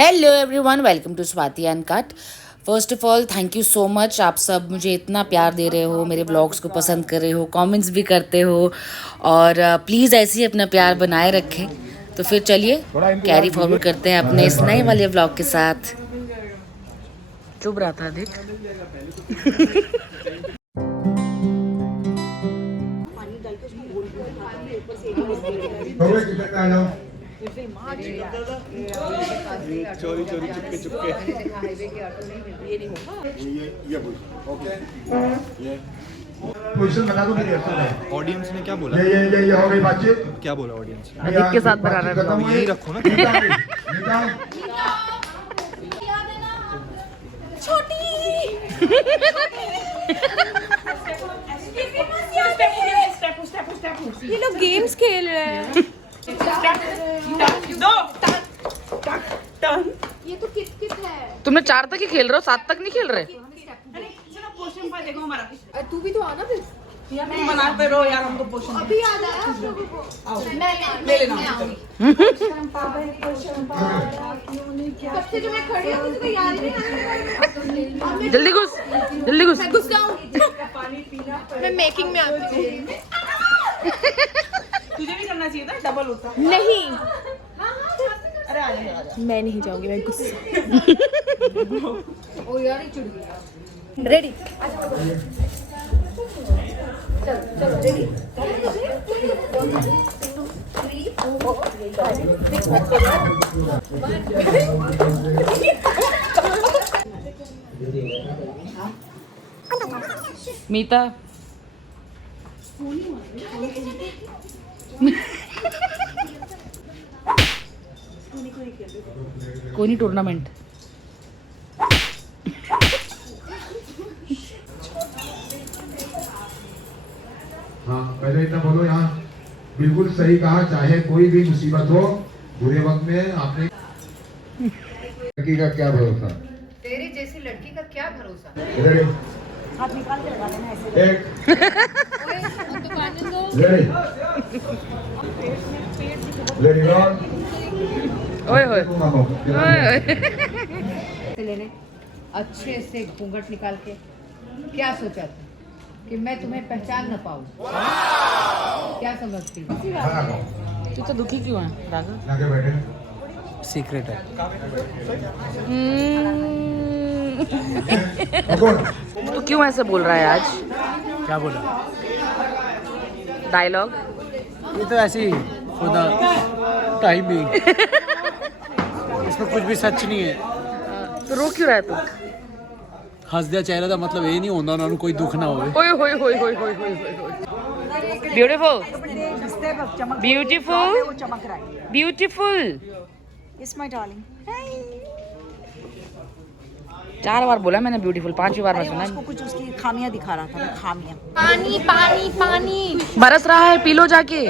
Hello everyone, welcome to Swati uncut. First of all thank you so much, आप सब मुझे इतना प्यार दे रहे हो, मेरे ब्लॉग्स को पसंद कर रहे हो, कमेंट्स भी करते हो और प्लीज़ ऐसे ही अपना प्यार बनाए रखें। तो फिर चलिए कैरी फॉरवर्ड करते हैं अपने इस नए वाले ब्लॉग के साथ। चुभ रहा था देख। चोरी चोरी चुपके चुपके पोजीशन बना दो मेरी अच्छा है। ऑडियंस ने क्या बोला? ये हो गई बातचीत। क्या बोला ऑडियंस ने? अधिक के साथ बनाना है, यही रखो ना। छोटी ये लोग गेम्स खेल रहे हैं। ये तो कित कित है। तुमने 4 तक ही खेल रहे हो, 7 तक नहीं खेल रहे? तू भी तो आना फिर। तुम बनाते रहो यार, हमको पोषण अभी याद आया आप लोगों को। मैं ले लेना। कब से जो मैं खड़ी हूँ मुझे याद ही नहीं आ रहा। जल्दी घुस, जल्दी घुस। मैं घुस जाऊँ। मैं मेकिंग में आती हूँ। तुझे भी करना चाहिए था, डबल होता। नहीं, अरे आ जा। मैं नहीं जाऊंगी, मैं गुस्सा। ओ यार, ये चिढ़ गई। रेडी? चलो रेडी। मीता कोनी टूर्नामेंट। हाँ, पहले इतना बोलो। यहाँ बिल्कुल सही कहा, चाहे कोई भी मुसीबत हो, बुरे वक्त में आपने लड़की का क्या भरोसा, तेरे जैसी लड़की का क्या भरोसा। रेडी एक रेडी रेडी रॉन ओए होए लेने अच्छे से घूंघट निकाल के क्या सोचा था कि मैं तुम्हें पहचान न पाऊं? क्या समझती हो? तू तो दुखी क्यों है राघव? जाके बैठे। सीक्रेट है। तू क्यों ऐसे बोल रहा है आज? क्या बोला? डायलॉग ये तो ऐसे ही फॉर द टाइमिंग। इसमें कुछ भी सच नहीं है। तो रो क्यों रहा है तू? हंस दिया चेहरा का मतलब ये नहीं होता उन्होंने कोई दुख ना होवे। ओए होए होए होए होए होए होए। ब्यूटीफुल ब्यूटीफुल चमक रहा है। ब्यूटीफुल। Yes, my darling. 4 बार बोला मैंने ब्यूटीफुल, 5वीं बार में सुना। उसको कुछ उसकी खामियां दिखा रहा था, खामियां। पानी पानी पानी बरस रहा है, पी लो जाके।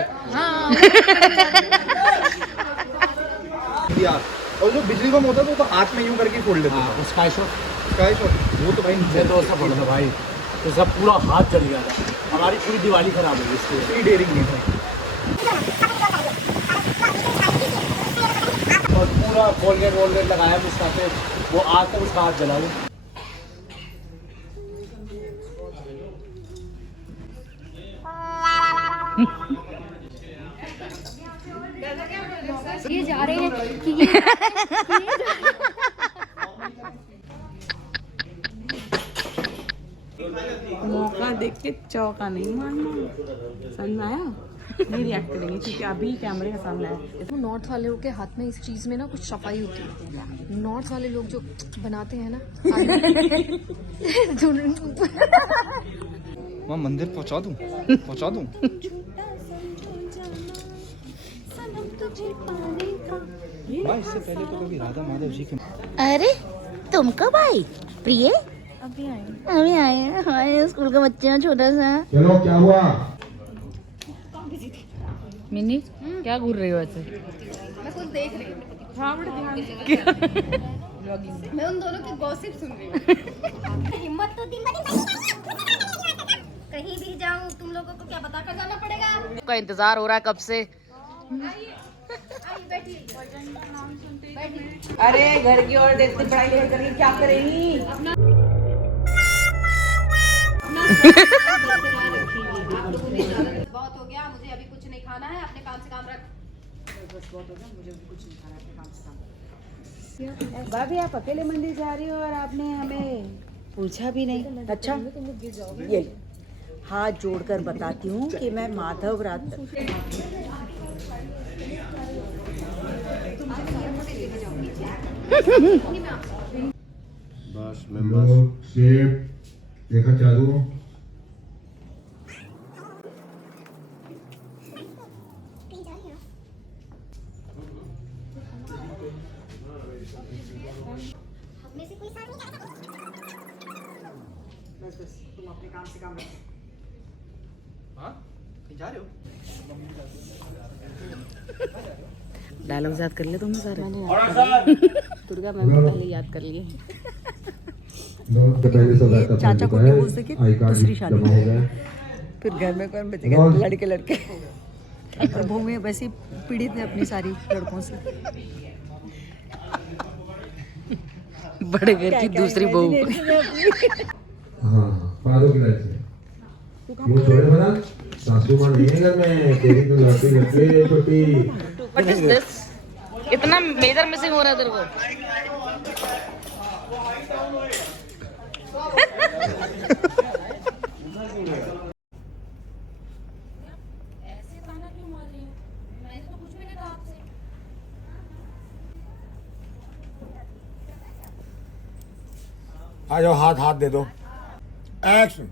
यार, और जो बिजली बम होता है वो तो हाथ में यूं करके फोड़ लेते हैं। स्काई शॉट वो तो भाई मुझे तो ऐसा बोला था भाई, तो सब पूरा हाथ जल गया था। हमारी पूरी दिवाली खराब हो गई इसलिए। इतनी डेयरिंग नहीं था। और पूरा कोलगेट वोलगेट लगाया उसका, फिर वो आज तक उसका हाथ जला वो। ये जा रहे हैं कि ये मौका देख के चौका नहीं मारना, समझ में आया? नहीं रिएक्ट करेंगे क्योंकि अभी कैमरे के सामने है। नॉर्थ वालों के हाथ में इस चीज में ना कुछ सफाई होती है। नॉर्थ वाले लोग जो बनाते हैं ना मैं मंदिर पहुंचा दूं भाई। इससे पहले तो कभी राधा माधव जी के। अरे तुम कब आई प्रिय? अभी आए हैं। हमारे स्कूल का बच्चा छोटा सा। चलो क्या हुआ? मिनी क्या घूर रही हो ऐसे? मैं कुछ देख रही हूँ। मैं उन दोनों की गॉसिप सुन रही हूँ। हिम्मत तो दिन कहीं भी जाऊँ तुम लोगों को क्या बता कर जाना पड़ेगा। का इंतजार हो रहा है कब से। अरे घर की औरत इतनी पढ़ाई लिखाई करके क्या करेगी? बहुत हो गया, मुझे अभी कुछ नहीं खाना है, अपने काम से काम रख। बस बहुत हो गया, मुझे कुछ नहीं खाना, अपने काम से काम। भाभी आप अकेले मंदिर जा रही हो और आपने हमें पूछा भी नहीं। अच्छा ये हाथ जोड़कर बताती हूँ कि मैं माधव रात लोग शेप देखा चालू बस बस तुम अपने काम से काम रखो। हाँ जा रहे हो? डायलॉग याद कर ले तुमने सारे। दुर्गा मैम को पहले याद कर लिए। लोग तो पहले सब रहता चाचा को है डिवोर्स देके आई कार्ड दूसरी शादी। जमा हो गया फिर घर में कौन बचेगा? लड़के लड़के। और बहू में वैसे ही पीड़ित है अपनी सारी लड़कों से। बड़े घर की दूसरी बहू। हाँ पारो की लाइफ से वो छोड़े बना सासू माँ नहीं है घर में तेरी तो लड़की लड़की है छोटी What is this? इतना मेजर मिसिंग हो रहा है तेरे को। आ जाओ, हाथ हाथ दे दो। एक्शन।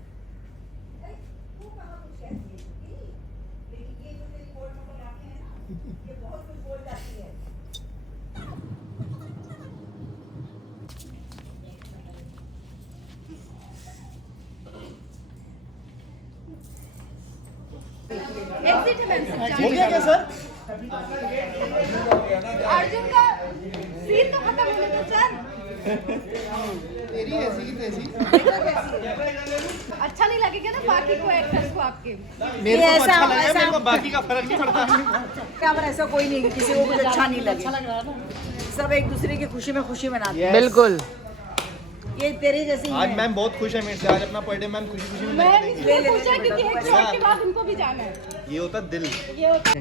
एग्जिट है मैम। हो गया क्या सर? अर्जुन का सीन तो खत्म होने दो सर। तेरी ऐसी की तैसी। अच्छा नहीं लगेगा ना बाकी को एक्टर्स को आपके? मेरे को अच्छा लगा, मेरे को बाकी का फर्क नहीं पड़ता। क्या ऐसा कोई नहीं कि किसी को कुछ अच्छा नहीं लगे। सब एक दूसरे की खुशी में खुशी मनाते हैं। बिल्कुल। ये तेरे जैसी आज मैम बहुत खुश है मेरे से। आज अपना बर्थडे मैम खुशी खुशी में मैं मनाएंगे। इसलिए पूछा क्योंकि एक शॉट के बाद उनको भी जाना है। ये होता दिल। ये होता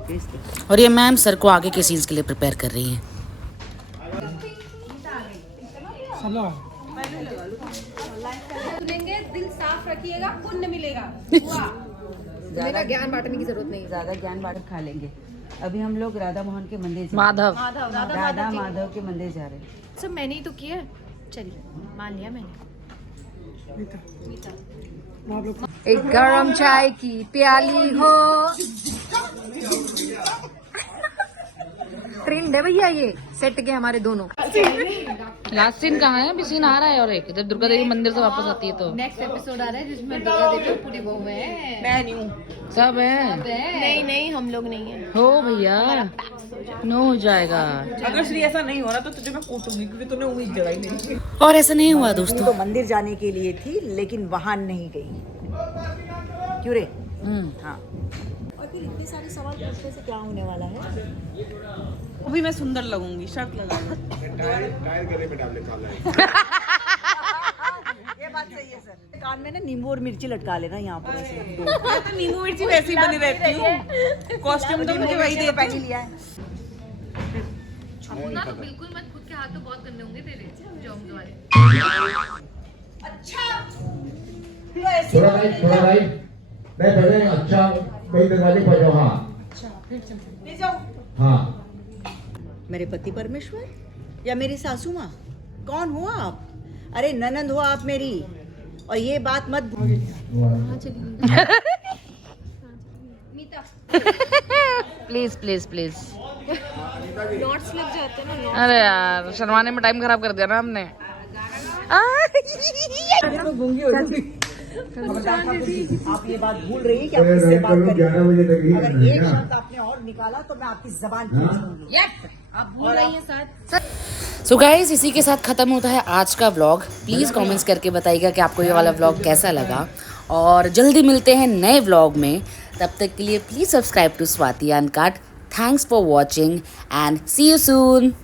और ये मैम सर को आगे के सीन्स के लिए प्रिपेयर कर रही हैं। सुनेंगे, दिल साफ रखिएगा, पुण्य मिलेगा। मेरा ज्ञान बांटने की जरूरत नहीं। ज्यादा ज्ञान बांट खा लेंगे। अभी हम लोग राधा मोहन के मंदिर जा माधव। राधा माधव के मंदिर जा रहे हैं। सब मैंने ही तो किया। चलिए मान लिया मैंने। एक गरम चाय की प्याली हो। ट्रेंड है भैया, ये सेट के हमारे दोनों। लास्ट सीन कहाँ है? अभी सीन आ रहा है और एक जब दुर्गा देवी मंदिर से वापस आती है तो नेक्स्ट एपिसोड आ रहा है जिसमें दुर्गा देवी पूरी बहू है। मैं नहीं हूँ। सब है। नहीं नहीं, हम लोग नहीं है। हो भैया, नो हो जाएगा। अगर श्री ऐसा नहीं हो रहा तो तुझे मैं कूटूंगी क्योंकि तूने उम्मीद जगाई नहीं। और ऐसा नहीं हुआ दोस्तों। तो मंदिर जाने के लिए थी लेकिन वहां नहीं गई। क्यों रे? हाँ। और फिर इतने सारे सवाल पूछने से क्या होने वाला है? अभी मैं सुंदर लगूंगी, शर्त लगा। टायर गले पे डालने वाला है ये बात सही है सर। कान में ना नींबू और मिर्ची लटका लेना यहाँ पर ऐसे। मैं तो नींबू मिर्ची वैसी बनी रहती हूँ। कॉस्ट्यूम तो मुझे वही देती पहन लिया है। ना तो बिल्कुल मत, खुद के हाथ तो बहुत गंदे होंगे तेरे जॉब्स वाले। थोड़ा राइट नहीं पहले अच्छा कोई दरवाजे पर जाओ। हाँ हाँ मेरे पति परमेश्वर या मेरी सासू माँ, कौन हो आप? अरे ननंद हो आप मेरी। और ये बात मत मीता प्लीज प्लीज प्लीज। नोट्स लग जाते हैं ना। अरे यार शर्माने में टाइम खराब कर दिया ना हमने। आप ये बात भूल रही है कि आप किससे बात कर रही 11 बजे तक ही अगर एक शब्द आपने और निकाला तो मैं आपकी जबान खींच लूंगी। आप भूल रही हैं साथ। सो गाइज इसी के साथ खत्म होता है आज का व्लॉग। प्लीज़ कमेंट्स करके बताइएगा कि आपको ये वाला व्लॉग कैसा लगा। और जल्दी मिलते हैं नए व्लॉग में। तब तक के लिए please subscribe to Swati uncut. Thanks for watching and see you soon.